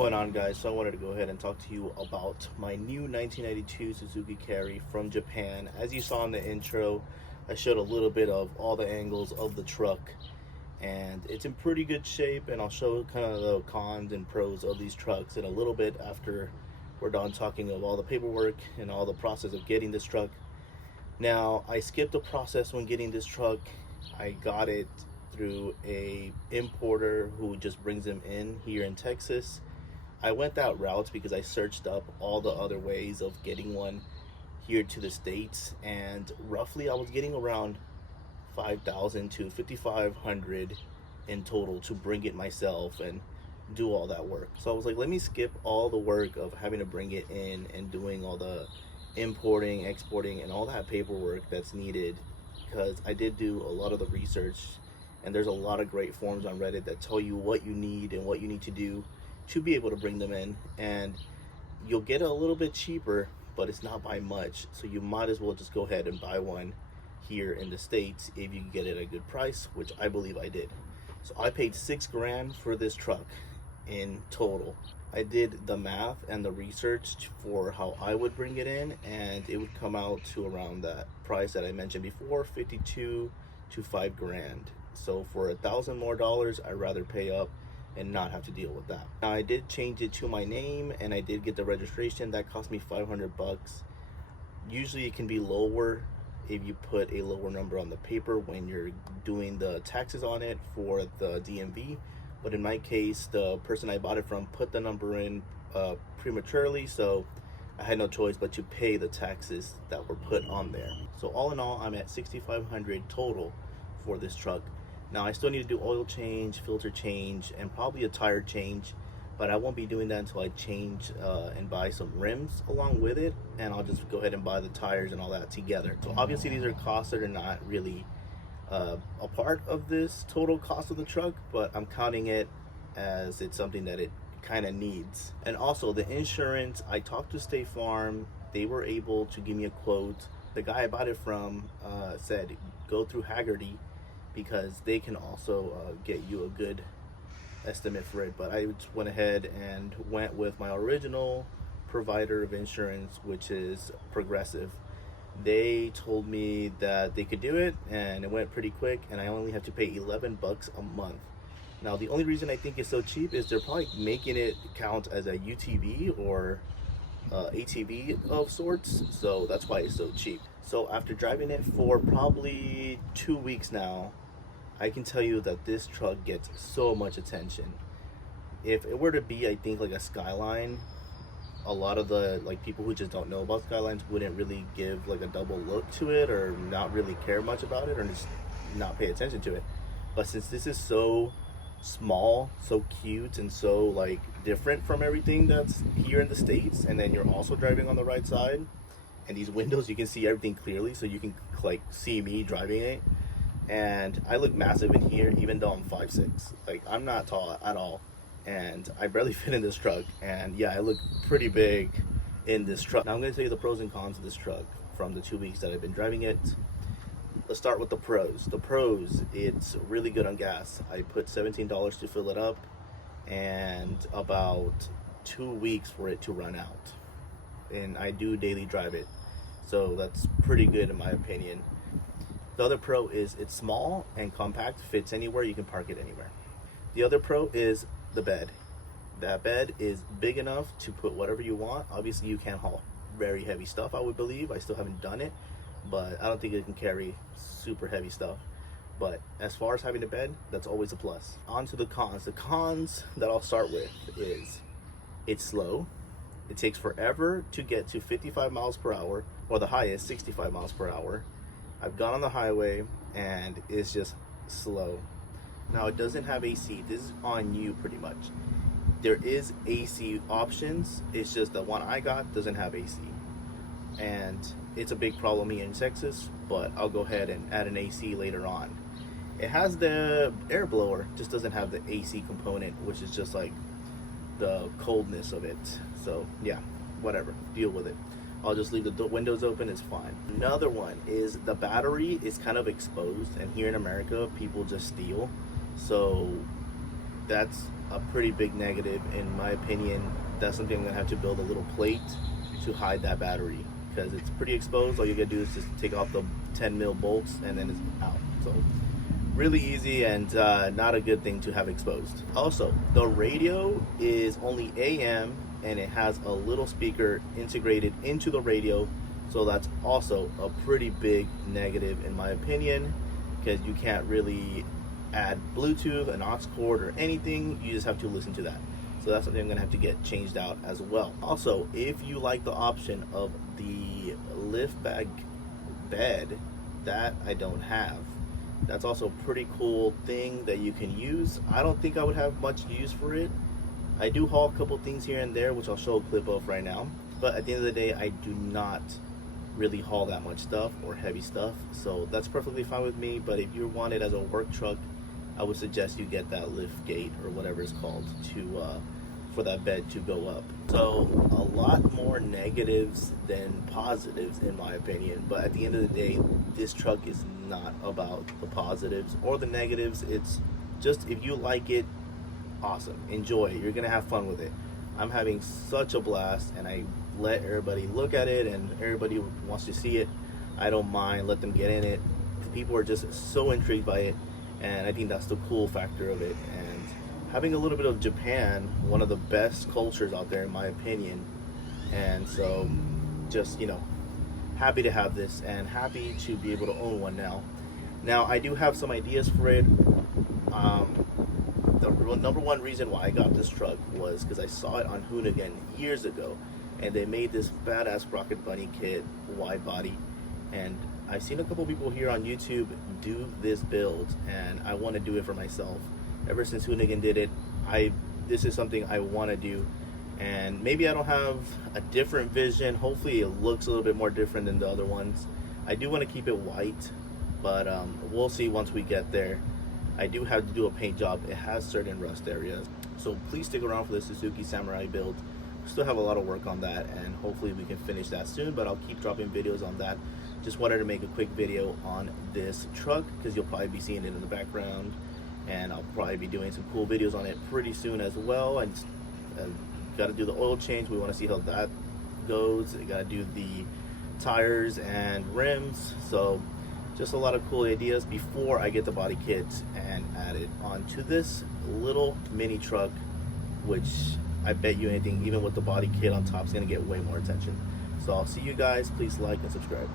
going on, guys? So I wanted to go ahead and talk to you about my new 1992 Suzuki Carry from Japan. As you saw in the intro, I showed a little bit of all the angles of the truck, and it's in pretty good shape, and I'll show kind of the cons and pros of these trucks in a little bit after we're done talking of all the paperwork and all the process of getting this truck. Now, I skipped the process when getting this truck. I got it through a importer who just brings them in here in Texas. I went that route because I searched up all the other ways of getting one here to the States, and roughly I was getting around 5,000 to 5,500 in total to bring it myself and do all that work. So I was like, let me skip all the work of having to bring it in and doing all the importing, exporting, and all that paperwork that's needed, because I did do a lot of the research, and there's a lot of great forums on Reddit that tell you what you need and what you need to do to be able to bring them in, and you'll get it a little bit cheaper, but it's not by much. So you might as well just go ahead and buy one here in the States if you can get it at a good price, which I believe I did. So I paid $6,000 for this truck in total. I did the math and the research for how I would bring it in, and it would come out to around that price that I mentioned before, 52 to $5,000. So for $1,000 more, I'd rather pay up and not have to deal with that. Now, I did change it to my name, and I did get the registration. That cost me 500 bucks. Usually it can be lower if you put a lower number on the paper when you're doing the taxes on it for the DMV. But in my case, the person I bought it from put the number in prematurely, so I had no choice but to pay the taxes that were put on there. So all in all, I'm at $6,500 total for this truck. Now, I still need to do oil change, filter change, and probably a tire change, but I won't be doing that until I change and buy some rims along with it, and I'll just go ahead and buy the tires and all that together. So obviously these are costs that are not really a part of this total cost of the truck, but I'm counting it as it's something that it kind of needs. And also the insurance, I talked to State Farm. They were able to give me a quote. The guy I bought it from said go through Haggerty, because they can also get you a good estimate for it. But I just went ahead and went with my original provider of insurance, which is Progressive. They told me that they could do it, and it went pretty quick, and I only have to pay 11 bucks a month. Now, the only reason I think it's so cheap is they're probably making it count as a UTV or ATV of sorts, so that's why it's so cheap. So after driving it for probably 2 weeks now, I can tell you that this truck gets so much attention. If it were to be, I think, like a Skyline, a lot of the people who just don't know about Skylines wouldn't really give like a double look to it, or not really care much about it, or just not pay attention to it. But since this is so small, so cute, and so different from everything that's here in the States, and then you're also driving on the right side, and these windows, you can see everything clearly, so you can see me driving it. And I look massive in here, even though I'm 5'6". I'm not tall at all, and I barely fit in this truck. And yeah, I look pretty big in this truck. Now I'm going to tell you the pros and cons of this truck from the 2 weeks that I've been driving it. Let's start with the pros. The pros, it's really good on gas. I put $17 to fill it up, and about 2 weeks for it to run out. And I do daily drive it, so that's pretty good in my opinion. The other pro is it's small and compact, fits anywhere, you can park it anywhere. The other pro is the bed. That bed is big enough to put whatever you want. Obviously you can't haul very heavy stuff, I would believe. I still haven't done it, but I don't think it can carry super heavy stuff. But as far as having a bed, that's always a plus. On to the cons. The cons that I'll start with is it's slow. It takes forever to get to 55 miles per hour, or the highest 65 miles per hour. I've gone on the highway and it's just slow. Now, it doesn't have AC. This is on you pretty much. There is AC options. It's just the one I got doesn't have AC. And it's a big problem here in Texas, but I'll go ahead and add an AC later on. It has the air blower, just doesn't have the AC component, which is just the coldness of it. So yeah, whatever, deal with it. I'll just leave the windows open, it's fine. Another one is the battery is kind of exposed, and here in America, people just steal. So that's a pretty big negative in my opinion. That's something I'm gonna have to build a little plate to hide that battery, because it's pretty exposed. All you gotta do is just take off the 10 mil bolts and then it's out. So really easy, and not a good thing to have exposed. Also, the radio is only AM, and it has a little speaker integrated into the radio, so that's also a pretty big negative in my opinion, because you can't really add Bluetooth, an aux cord, or anything. You just have to listen to that. So that's something I'm gonna have to get changed out as well. Also, if you like the option of the lift bag bed, that I don't have. That's also a pretty cool thing that you can use. I don't think I would have much use for it. I do haul a couple things here and there, which I'll show a clip of right now. But at the end of the day, I do not really haul that much stuff or heavy stuff. So that's perfectly fine with me. But if you want it as a work truck, I would suggest you get that lift gate or whatever it's called to for that bed to go up. So a lot more negatives than positives in my opinion, but at the end of the day, this truck is not about the positives or the negatives. It's just, if you like it, awesome, enjoy it, you're gonna have fun with it. I'm having such a blast, and I let everybody look at it, and everybody wants to see it. I don't mind, let them get in it. People are just so intrigued by it, and I think that's the cool factor of it. And having a little bit of Japan, one of the best cultures out there in my opinion, and so just, you know, happy to have this and happy to be able to own one now. Now I do have some ideas for it. The number one reason why I got this truck was because I saw it on Hoonigan years ago, and they made this badass Rocket Bunny kit, wide body, and I've seen a couple people here on YouTube do this build, and I want to do it for myself. Ever since Hoonigan did it, this is something I want to do, and maybe I don't have a different vision. Hopefully it looks a little bit more different than the other ones. I do want to keep it white, but we'll see once we get there. I do have to do a paint job. It has certain rust areas, so please stick around for the Suzuki Samurai build. We still have a lot of work on that, and hopefully we can finish that soon, but I'll keep dropping videos on that. Just wanted to make a quick video on this truck because you'll probably be seeing it in the background, and I'll probably be doing some cool videos on it pretty soon as well. And got to do the oil change. We want to see how that goes. Got to do the tires and rims. So just a lot of cool ideas before I get the body kit and add it onto this little mini truck, which I bet you anything, even with the body kit on top, is going to get way more attention. So I'll see you guys. Please like and subscribe.